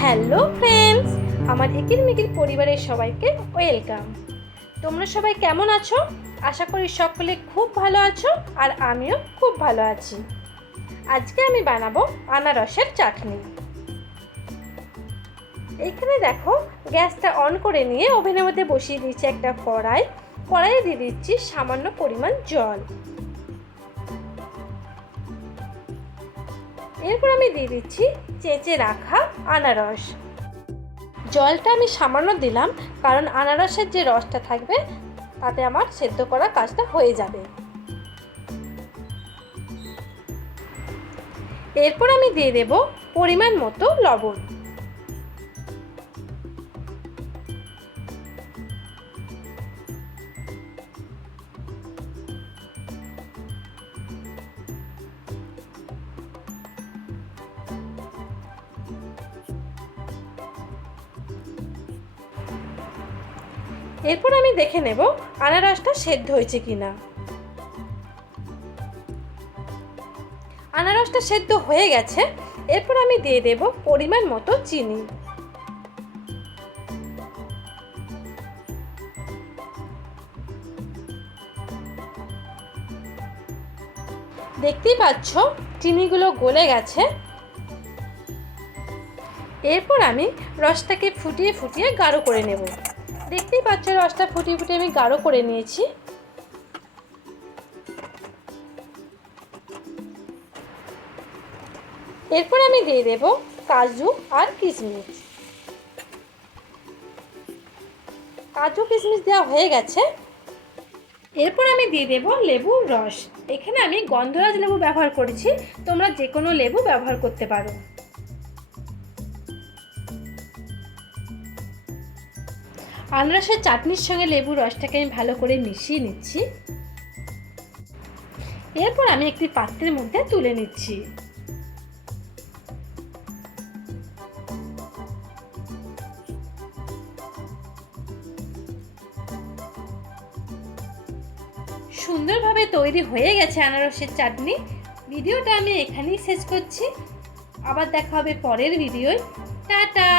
Hello friends, আমার একির মিকির পরিবারের সবাইকে ওয়েলকাম। তোমরা সবাই কেমন আছো? আশা করি সকলে খুব ভালো আছো আর আমিও খুব ভালো আছি। আজকে আমি বানাবো আনারসের চাটনি। এখানে দেখো, গ্যাসটা অন করে নিয়ে ওভেনের মধ্যে বসিয়ে দিয়েছি একটা কড়াই। কড়াইয়ে দিয়ে দিচ্ছি সামান্য পরিমাণ জল। এরপর আমি দিয়ে দিচ্ছি চেঁচে রাখা আনারস। জলটা আমি সামান্য দিলাম কারণ আনারসের যে রসটা থাকবে, তাতে আমার সেদ্ধ করা কাজটা হয়ে যাবে। এরপর আমি দিয়ে দেব পরিমাণ মতো লবণ। এরপর আমি দেখে নেব আনারসটা সেদ্ধ হয়েছে কিনা। আনারসটা সেদ্ধ হয়ে গেছে, এরপর আমি দিয়ে দেব পরিমাণ মতো চিনি। দেখতেই পাচ্ছ, চিনিগুলো গলে গেছে। এরপর আমি রসটাকে ফুটিয়ে ফুটিয়ে গাঢ় করে নেব। দেখতেই পাচ্ছ রসটা ফুটিয়ে ফুটিয়ে আমি গাঢ় করে নিয়েছি। এরপর আমি দিয়ে দেব কাজু আর কিশমিশ। কাজু, কিশমিশ দেওয়া হয়ে গেছে। এরপর আমি দিয়ে দেব লেবুর রস। এখানে আমি গন্ধরাজ লেবু ব্যবহার করেছি। তোমরা যে কোনো লেবু ব্যবহার করতে পারো। আনারসের চাটনির সঙ্গে লেবুর রসটাকে আমি ভালো করে মিশিয়ে নিচ্ছি। এরপর আমি একটি পাত্রের মধ্যে তুলে নিচ্ছি। সুন্দরভাবে তৈরি হয়ে গেছে আনারসের চাটনি। ভিডিওটা আমি এখানেই শেষ করছি। আবার দেখা হবে পরের ভিডিওয়। টাটা!